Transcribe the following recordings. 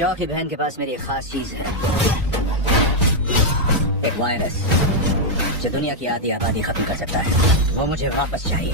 शौ की बहन के पास मेरी एक खास चीज है, एक वायरस जो दुनिया की आधी आबादी खत्म कर सकता है। वो मुझे वापस चाहिए।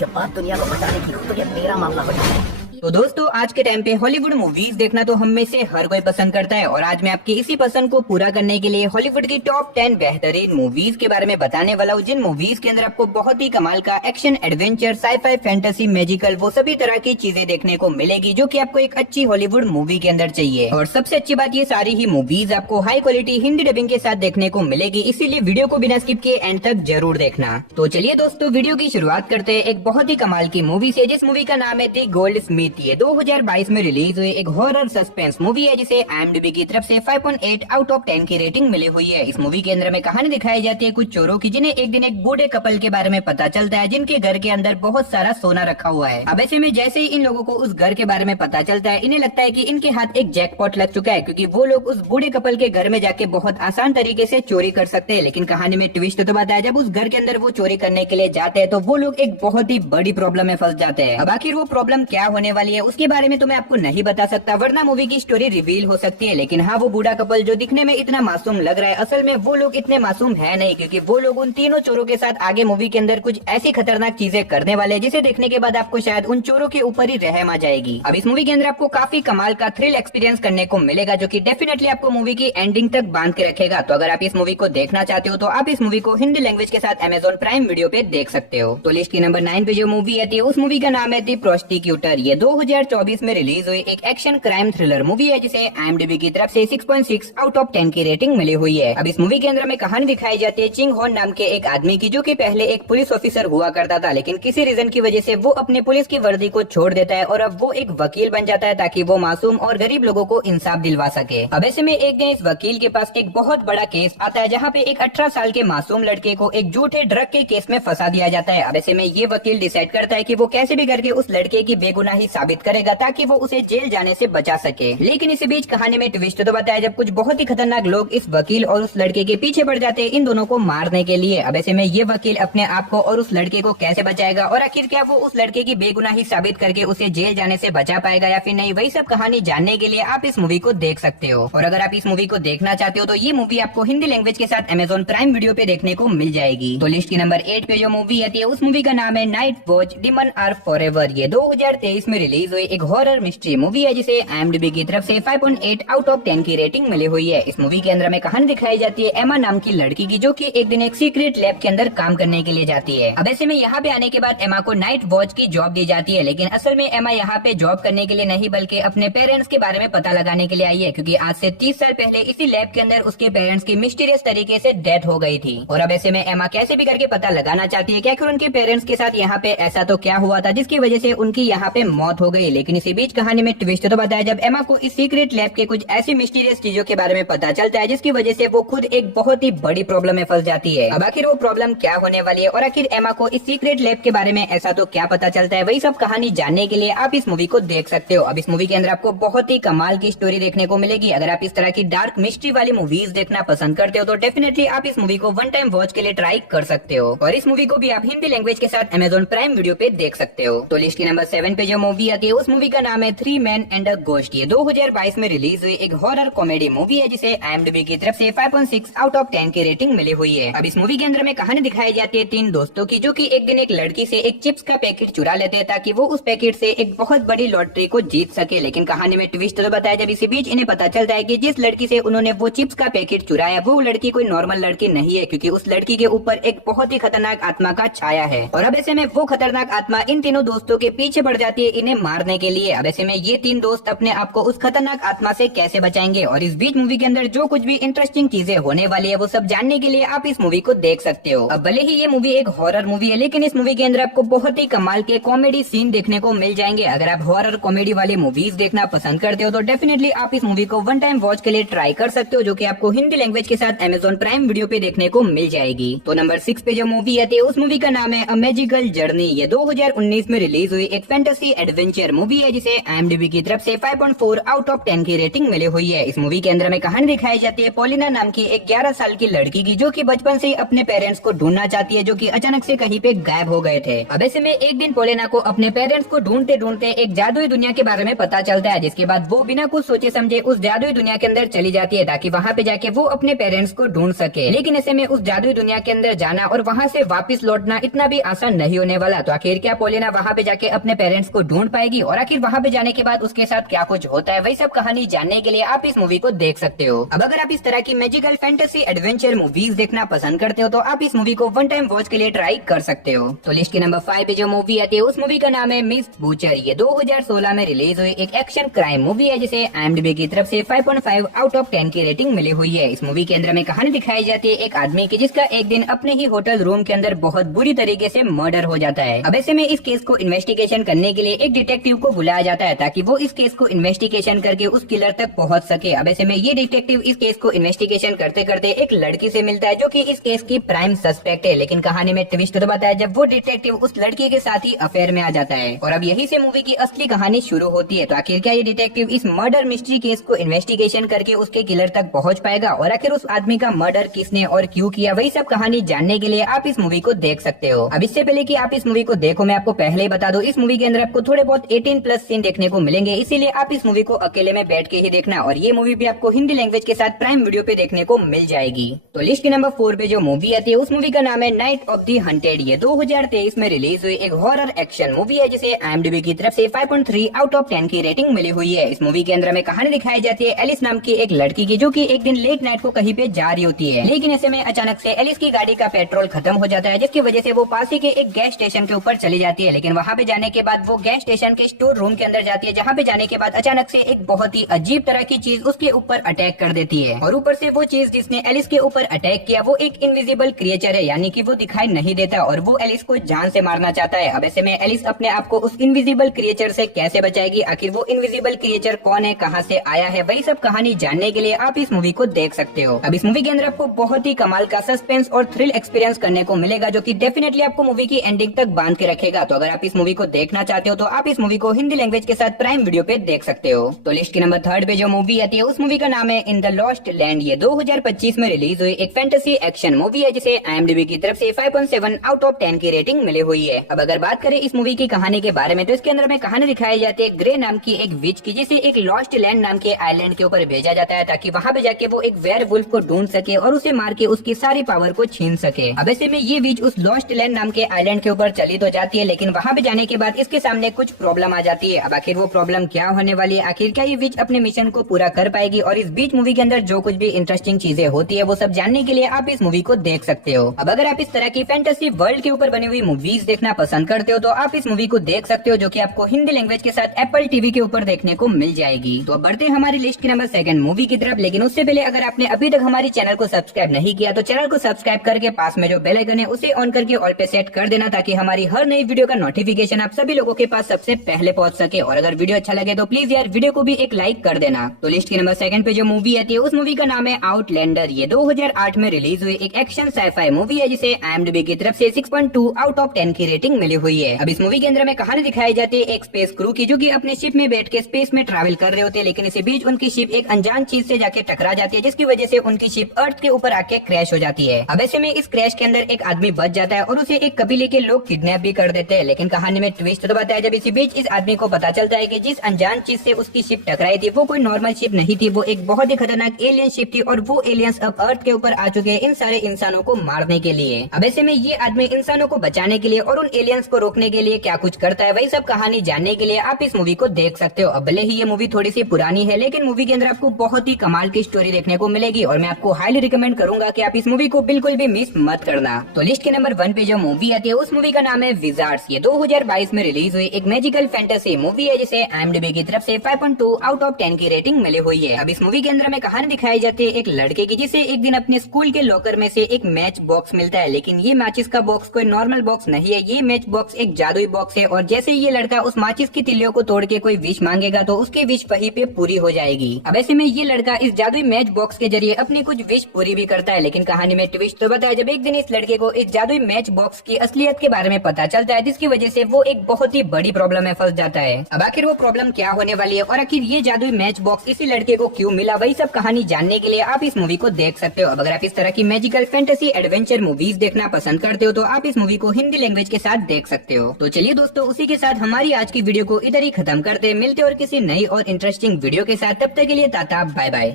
जब बात दुनिया को बचाने की हो तो ये मेरा मामला हो जाए। तो दोस्तों, आज के टाइम पे हॉलीवुड मूवीज देखना तो हम में से हर कोई पसंद करता है और आज मैं आपकी इसी पसंद को पूरा करने के लिए हॉलीवुड की टॉप 10 बेहतरीन मूवीज के बारे में बताने वाला हूँ, जिन मूवीज के अंदर आपको बहुत ही कमाल का action, adventure, sci-fi, fantasy, magical, वो सभी तरह की चीजें देखने को मिलेगी जो कि आपको एक अच्छी हॉलीवुड मूवी के अंदर चाहिए। और सबसे अच्छी बात, ये सारी ही मूवीज आपको हाई क्वालिटी हिंदी डबिंग के साथ देखने को मिलेगी, इसीलिए वीडियो को बिना स्किप किए एंड तक जरूर देखना। तो चलिए दोस्तों, वीडियो की शुरुआत करते हैं एक बहुत ही कमाल की मूवी से, जिस मूवी का नाम है द गोल्ड स्मिथ। ये 2022 में रिलीज हुई एक हॉरर सस्पेंस मूवी है जिसे IMDb की तरफ से 5.8 आउट ऑफ 10 की रेटिंग मिली हुई है। इस मूवी के अंदर में कहानी दिखाई जाती है कुछ चोरों की, जिन्हें एक दिन एक बूढ़े कपल के बारे में पता चलता है जिनके घर के अंदर बहुत सारा सोना रखा हुआ है। अब ऐसे में जैसे ही इन लोगों को उस घर के बारे में पता चलता है, इन्हें लगता है कि इनके हाथ एक जैकपॉट लग चुका है, क्योंकि वो लोग उस बूढ़े कपल के घर में जाके बहुत आसान तरीके से चोरी कर सकते हैं। लेकिन कहानी में ट्विस्ट तो बताया, जब उस घर के अंदर वो चोरी करने के लिए जाते हैं तो वो लोग एक बहुत ही बड़ी प्रॉब्लम में फंस जाते हैं। अब आखिर वो प्रॉब्लम क्या होने वाली है उसके बारे में तो मैं आपको नहीं बता सकता, वरना मूवी की स्टोरी रिवील हो सकती है। लेकिन हाँ, वो बूढ़ा कपल जो दिखने में इतना मासूम लग रहा है, असल में वो लोग इतने मासूम है नहीं, क्योंकि वो लोग उन तीनों चोरों के साथ आगे मूवी के अंदर कुछ ऐसी खतरनाक चीजें करने वाले हैं जिसे देखने के बाद आपको शायद उन चोरों के ऊपर ही रहम आ जाएगी। अब इस मूवी के अंदर आपको काफी कमाल का थ्रिल एक्सपीरियंस करने को मिलेगा, जो कि डेफिनेटली आपको मूवी की एंडिंग तक बांध के रखेगा। तो अगर आप इस मूवी को देखना चाहते हो तो आप इस मूवी को हिंदी लैंग्वेज के साथ Amazon प्राइम वीडियो पे देख सकते हो। तो लिस्ट की नंबर 9 पे जो मूवी आती है उस मूवी का नाम है द प्रोस्टिक्यूटर। ये 2024 में रिलीज हुई एक एक्शन क्राइम थ्रिलर मूवी है जिसे IMDb की तरफ से 6.6 आउट ऑफ 10 की रेटिंग मिली हुई है। अब इस मूवी के अंदर में कहानी दिखाई जाती है चिंग होन नाम के एक आदमी की, जो कि पहले एक पुलिस ऑफिसर हुआ करता था, लेकिन किसी रीजन की वजह से वो अपने पुलिस की वर्दी को छोड़ देता है और अब वो एक वकील बन जाता है ताकि वो मासूम और गरीब लोगों को इंसाफ दिलवा सके। अब ऐसे में एक दिन इस वकील के पास एक बहुत बड़ा केस आता है, जहाँ पे एक 18 साल के मासूम लड़के को एक झूठे ड्रग के केस में फंसा दिया जाता है। अब ऐसे में ये वकील डिसाइड करता है कि वो कैसे भी करके उस लड़के की बेगुनाही साबित करेगा ताकि वो उसे जेल जाने से बचा सके। लेकिन इसी बीच कहानी में ट्विस्ट तो बताया, जब कुछ बहुत ही खतरनाक लोग इस वकील और उस लड़के के पीछे पड़ जाते हैं इन दोनों को मारने के लिए। अब ऐसे में ये वकील अपने आप को और उस लड़के को कैसे बचाएगा और आखिर क्या वो उस लड़के की बेगुनाही साबित करके उसे जेल जाने से बचा पाएगा या फिर नहीं, वही सब कहानी जानने के लिए आप इस मूवी को देख सकते हो। और अगर आप इस मूवी को देखना चाहते हो तो ये मूवी आपको हिंदी लैंग्वेज के साथ Amazon प्राइम वीडियो पे देखने को मिल जाएगी। तो लिस्ट की नंबर 8 पे जो मूवी आती है उस मूवी का नाम है Night Watch Demons Are Forever. ये 2023 में रिलीज हुई एक हॉरर मिस्ट्री मूवी है जिसे IMDb की तरफ से 5.8 आउट ऑफ 10 की रेटिंग मिली हुई है। इस मूवी के अंदर में कहानी दिखाई जाती है एमा नाम की लड़की की, जो कि एक दिन एक सीक्रेट लैब के अंदर काम करने के लिए जाती है। अब ऐसे में यहाँ पे आने के बाद एमा को नाइट वॉच की जॉब दी जाती है, लेकिन असल में एमा यहाँ पे जॉब करने के लिए नहीं बल्कि अपने पेरेंट्स के बारे में पता लगाने के लिए आई है, क्योंकि आज से 30 साल पहले इसी लैब के अंदर उसके पेरेंट्स की मिस्टीरियस तरीके से डेथ हो गई थी। और अब ऐसे में एमा कैसे भी करके पता लगाना चाहती है कि आखिर उनके पेरेंट्स के साथ यहाँ पे ऐसा तो क्या हुआ था जिसकी वजह से उनकी यहाँ पे मौत हो गई। लेकिन इसी बीच कहानी में ट्विस्ट तो बताया, जब एमा को इस सीक्रेट लैब के कुछ ऐसी मिस्टीरियस चीजों के बारे में पता चलता है जिसकी वजह से वो खुद एक बहुत ही बड़ी प्रॉब्लम में फंस जाती है। अब आखिर वो प्रॉब्लम क्या होने वाली है और आखिर एमा को इस सीक्रेट लैब के बारे में ऐसा तो क्या पता चलता है, वही सब कहानी जानने के लिए आप इस मूवी को देख सकते हो। अब इस मूवी के अंदर आपको बहुत ही कमाल की स्टोरी देखने को मिलेगी। अगर आप इस तरह की डार्क मिस्ट्री वाली मूवीज देखना पसंद करते हो तो डेफिनेटली आप इस मूवी को वन टाइम वॉच के लिए ट्राई कर सकते हो। और इस मूवी को भी आप हिंदी लैंग्वेज के साथ Amazon प्राइम वीडियो पे देख सकते हो। तो लिस्ट की नंबर 7 पे जो मूवी आती है उस मूवी का नाम है 3 Men and a Ghost। ये 2022 में रिलीज हुई एक हॉरर कॉमेडी मूवी है जिसे IMDb की तरफ से 5.6 आउट ऑफ 10 की रेटिंग मिली हुई है। अब इस मूवी के अंदर में कहानी दिखाई जाती है 3 दोस्तों की, जो कि एक दिन एक लड़की से एक चिप्स का पैकेट चुरा लेते हैं ताकि वो उस पैकेट से एक बहुत बड़ी लॉटरी को जीत सके। लेकिन कहानी में ट्विस्ट तो बताया, जब इसी बीच इन्हें पता चलता है कि जिस लड़की से उन्होंने वो चिप्स का पैकेट चुराया वो लड़की कोई नॉर्मल लड़की नहीं है, क्योंकि उस लड़की के ऊपर एक बहुत ही खतरनाक आत्मा का छाया है। और अब ऐसे में वो खतरनाक आत्मा इन तीनों दोस्तों के पीछे पड़ जाती है इन्हें मारने के लिए। अब ऐसे में ये 3 दोस्त अपने आप को उस खतरनाक आत्मा से कैसे बचाएंगे और इस बीच मूवी के अंदर जो कुछ भी इंटरेस्टिंग चीजें होने वाली है वो सब जानने के लिए आप इस मूवी को देख सकते हो। अब भले ही ये मूवी एक हॉरर मूवी है, लेकिन इस मूवी के अंदर आपको बहुत ही कमाल के कॉमेडी सीन देखने को मिल जाएंगे। अगर आप हॉरर कॉमेडी वाली मूवीज देखना पसंद करते हो तो डेफिनेटली आप इस मूवी को वन टाइम वॉच के लिए ट्राई कर सकते हो, जो कि आपको हिंदी लैंग्वेज के साथ Amazon प्राइम वीडियो पे देखने को मिल जाएगी। तो नंबर 6 पे जो मूवी आती है उस मूवी का नाम है अ मैजिकल जर्नी। ये 2019 में रिलीज हुई एक फैंटेसी एडवेंचर एडवेंचर मूवी है जिसे IMDb की तरफ से 5.4 आउट ऑफ 10 की रेटिंग मिली हुई है। इस मूवी के अंदर में कहानी दिखाई जाती है पॉलिना नाम की एक 11 साल की लड़की की, जो कि बचपन से ही अपने पेरेंट्स को ढूंढना चाहती है, जो कि अचानक से कहीं पे गायब हो गए थे। अब ऐसे में एक दिन पॉलिना को अपने पेरेंट्स को ढूंढते ढूंढते एक जादुई दुनिया के बारे में पता चलता है, जिसके बाद वो बिना कुछ सोचे समझे उस जादुई दुनिया के अंदर चली जाती है ताकि वहाँ पे जाके वो अपने पेरेंट्स को ढूंढ सके। लेकिन ऐसे में उस जादुई दुनिया के अंदर जाना और वहाँ से वापस लौटना इतना भी आसान नहीं होने वाला। तो आखिर क्या पॉलिना वहाँ पे जाके अपने पेरेंट्स को ढूंढ पाएगी, और आखिर वहाँ पे जाने के बाद उसके साथ क्या कुछ होता है, वही सब कहानी जानने के लिए आप इस मूवी को देख सकते हो। अब अगर आप इस तरह की मैजिकल फैंटेसी एडवेंचर मूवीज देखना पसंद करते हो तो आप इस मूवी को वन टाइम वॉच के लिए ट्राई कर सकते हो। तो लिस्ट के नंबर 5 पे जो मूवी आती है उस मूवी का नाम है मिस बूचर। ये 2016 में रिलीज हुई एक एक्शन क्राइम मूवी है जिसे IMDb की तरफ से 5.5 आउट ऑफ 10 की रेटिंग मिली हुई है। इस मूवी के अंदर में कहानी दिखाई जाती है एक आदमी की, जिसका एक दिन अपने ही होटल रूम के अंदर बहुत बुरी तरीके से मर्डर हो जाता है। अब ऐसे में इस केस को इन्वेस्टिगेशन करने के लिए एक डिटेक्टिव को बुलाया जाता है ताकि वो इस केस को इन्वेस्टिगेशन करके उस किलर तक पहुंच सके। अब ऐसे में ये डिटेक्टिव इस केस को इन्वेस्टिगेशन करते करते एक लड़की से मिलता है, जो कि इस केस की प्राइम सस्पेक्ट है। लेकिन कहानी में ट्विस्ट तो बताया जब वो डिटेक्टिव उस लड़की के साथ ही अफेयर में आ जाता है, और अब यही से मूवी की असली कहानी शुरू होती है। तो आखिर क्या ये डिटेक्टिव इस मर्डर मिस्ट्री केस को इन्वेस्टिगेशन करके उसके किलर तक पहुंच पाएगा, और आखिर उस आदमी का मर्डर किसने और क्यों किया, वही सब कहानी जानने के लिए आप इस मूवी को देख सकते हो। अब इससे पहले कि आप इस मूवी को देखो, मैं आपको पहले ही बता दूं, इस मूवी के अंदर आपको थोड़े बहुत 18+ सीन देखने को मिलेंगे, इसीलिए आप इस मूवी को अकेले में बैठ के ही देखना, और ये मूवी भी आपको हिंदी लैंग्वेज के साथ प्राइम वीडियो पे देखने को मिल जाएगी। तो लिस्ट के नंबर 4 पे जो मूवी आती है उस मूवी का नाम है नाइट ऑफ द हंटेड। ये 2023 में रिलीज हुई एक हॉरर एक्शन मूवी है जिसे IMDb की तरफ से 5.3 आउट ऑफ 10 की रेटिंग मिली हुई है। इस मूवी के अंदर में कहानी दिखाई जाती है एलिस नाम की एक लड़की की, जो कि एक दिन लेट नाइट को कहीं पे जा रही होती है। लेकिन ऐसे में अचानक से एलिस की गाड़ी का पेट्रोल खत्म हो जाता है, जिसकी वजह से वो पास ही के एक गैस स्टेशन के ऊपर चली जाती है। लेकिन वहाँ पे जाने के बाद वो गैस स्टेशन के स्टोर रूम के अंदर जाती है, जहाँ पे जाने के बाद अचानक से एक बहुत ही अजीब तरह की चीज उसके ऊपर अटैक कर देती है, और ऊपर से वो चीज जिसने एलिस के ऊपर अटैक किया वो एक इनविजिबल क्रिएचर है, यानी कि वो दिखाई नहीं देता, और वो एलिस को जान से मारना चाहता है। अब ऐसे में एलिस अपने आप को उस इनविजिबल क्रिएचर से कैसे बचाएगी, आखिर वो इनविजिबल क्रिएचर कौन है, कहाँ से आया है, वही सब कहानी जानने के लिए आप इस मूवी को देख सकते हो। अब इस मूवी के अंदर आपको बहुत ही कमाल का सस्पेंस और थ्रिल एक्सपीरियंस करने को मिलेगा, जो कि डेफिनेटली आपको मूवी की एंडिंग तक बांध के रखेगा। तो अगर आप इस मूवी को देखना चाहते हो तो आप इस मूवी को हिंदी लैंग्वेज के साथ प्राइम वीडियो पे देख सकते हो। तो लिस्ट के नंबर 3 पे जो मूवी आती है उस मूवी का नाम है इन द लॉस्ट लैंड। ये 2025 में रिलीज हुई एक फैंटेसी एक्शन मूवी है जिसे IMDb की तरफ से 5.7 आउट ऑफ 10 की रेटिंग मिली हुई है। अब अगर बात करें इस मूवी की कहानी के बारे में तो इसके अंदर में कहानी दिखाई जाती है ग्रे नाम की एक विच की, जिसे एक लॉस्ट लैंड नाम के आइलैंड के ऊपर भेजा जाता है ताकि वहाँ पे जाके वो एक वेयरवुल्फ को ढूंढ सके और उसे मार के उसकी सारी पावर को छीन सके। अब ऐसे में ये विच उस लॉस्ट लैंड नाम के आइलैंड के ऊपर चली तो जाती है, लेकिन वहाँ पे जाने के बाद इसके सामने कुछ प्रॉब्लम आ जाती है। अब आखिर वो प्रॉब्लम क्या होने वाली है, आखिर क्या ये विच अपने मिशन को पूरा कर पाएगी, और इस बीच मूवी के अंदर जो कुछ भी इंटरेस्टिंग चीजें होती है वो सब जानने के लिए आप इस मूवी को देख सकते हो। अब अगर आप इस तरह की फैंटेसी वर्ल्ड के ऊपर बनी हुई मूवीज देखना पसंद करते हो तो आप इस मूवी को देख सकते हो, जो कि आपको हिंदी लैंग्वेज के साथ एप्पल टीवी के ऊपर देखने को मिल जाएगी। तो अब बढ़ते हैं हमारी लिस्ट के नंबर 2 मूवी की तरफ, लेकिन उससे पहले अगर आपने अभी तक हमारे चैनल को सब्सक्राइब नहीं किया तो चैनल को सब्सक्राइब करके पास में जो बेल आइकन है उसे ऑन करके ऑल पे सेट कर देना, ताकि हमारी हर नई वीडियो का नोटिफिकेशन आप सभी लोगों के पास सबसे पहले पहुंच सके। और अगर वीडियो अच्छा लगे तो प्लीज यार वीडियो को भी एक लाइक कर देना। तो लिस्ट के नंबर 2 पे जो मूवी आती है उस मूवी का नाम है आउटलैंडर। ये 2008 में रिलीज हुई एक एक्शन साइफाई मूवी है जिसे IMDb की तरफ से 6.2 आउट ऑफ 10 की रेटिंग मिली हुई है। अब इस मूवी के अंदर में कहानी दिखाई जाती है एक स्पेस क्रू की, जो कि अपने शिप में बैठ के स्पेस में ट्रैवल कर रहे होते हैं, लेकिन इसी बीच उनकी शिप एक अनजान चीज से जाके टकरा जाती है, जिसकी वजह से उनकी शिप अर्थ के ऊपर आके क्रैश हो जाती है। अब ऐसे में इस क्रैश के अंदर एक आदमी बच जाता है और उसे एक कबीले के लोग किडनैप भी कर देते हैं। लेकिन कहानी में ट्विस्ट तो बताया जब इसी बीच इस आदमी को पता चलता है कि जिस अनजान चीज से उसकी शिप टकराई थी वो कोई नॉर्मल शिप नहीं थी, वो एक बहुत ही खतरनाक एलियन शिप थी, और वो एलियंस अब अर्थ के ऊपर आ चुके हैं इन सारे इंसानों को मारने के लिए। अब ऐसे में ये आदमी इंसानों को बचाने के लिए और उन एलियंस को रोकने के लिए क्या कुछ करता है, वही सब कहानी जानने के लिए आप इस मूवी को देख सकते हो। अब भले ही ये मूवी थोड़ी सी पुरानी है, लेकिन मूवी के अंदर आपको बहुत ही कमाल की स्टोरी देखने को मिलेगी, और मैं आपको हाईली रिकमेंड करूंगा कि आप इस मूवी को बिल्कुल भी मिस मत करना। तो लिस्ट के नंबर 1 पे जो मूवी आती है उस मूवी का नाम है विजार्ड्स। ये 2022 में रिलीज हुई एक मैजिकल फैंटेसी मूवी है जिसे IMDb की तरफ से 5.2 आउट ऑफ 10 की रेटिंग मिली हुई है। अब इस मूवी के अंदर में कहानी दिखाई जाती है एक लड़के की, जिसे एक दिन अपने स्कूल के लॉकर में से एक मैच बॉक्स मिलता है, लेकिन ये माचिस का बॉक्स कोई नॉर्मल बॉक्स नहीं है, ये मैच बॉक्स एक जादुई बॉक्स है, और जैसे ये लड़का उस माचिस की तिल्लियों को तोड़ के कोई विश मांगेगा तो उसकी विश वहीं पे पूरी हो जाएगी। अब ऐसे में ये लड़का इस जादुई मैच बॉक्स के जरिए अपनी कुछ विश पूरी भी करता है, लेकिन कहानी में ट्विस्ट तो बताया जब एक दिन इस लड़के को इस जादुई मैच बॉक्स की असलियत के बारे में पता चलता है, जिसकी वजह से वो एक बहुत ही बड़ी प्रॉब्लम प्रॉब्लम में फंस जाता है। अब आखिर वो प्रॉब्लम क्या होने वाली है और आखिर ये जादुई मैच बॉक्स इसी लड़के को क्यों मिला, वही सब कहानी जानने के लिए आप इस मूवी को देख सकते हो। अब अगर आप इस तरह की मैजिकल फैंटेसी एडवेंचर मूवीज देखना पसंद करते हो तो आप इस मूवी को हिंदी लैंग्वेज के साथ देख सकते हो। तो चलिए दोस्तों, उसी के साथ हमारी आज की वीडियो को इधर ही खत्म करते, मिलते और किसी नई और इंटरेस्टिंग वीडियो के साथ। तब तक के लिए टाटा बाय बाय।